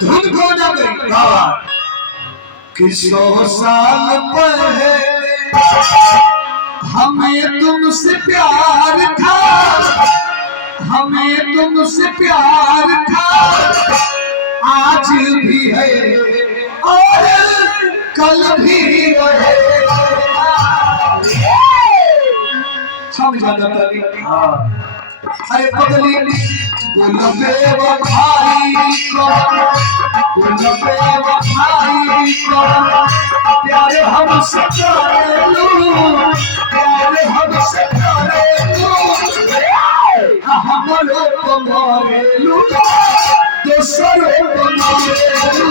धुन खो जावे कि 100 साल पहले हमें तुमसे प्यार था, हमें तुमसे प्यार था, आज भी है और कल भी रहेगा। हम ज्यादा अरे पगली बोलबे वो भाई को, बोलबे वो भाई को, प्यार हमसे करेलू, प्यार हमसे करेलू, हम लोग को मारेलू, दूसरों को मारेलू।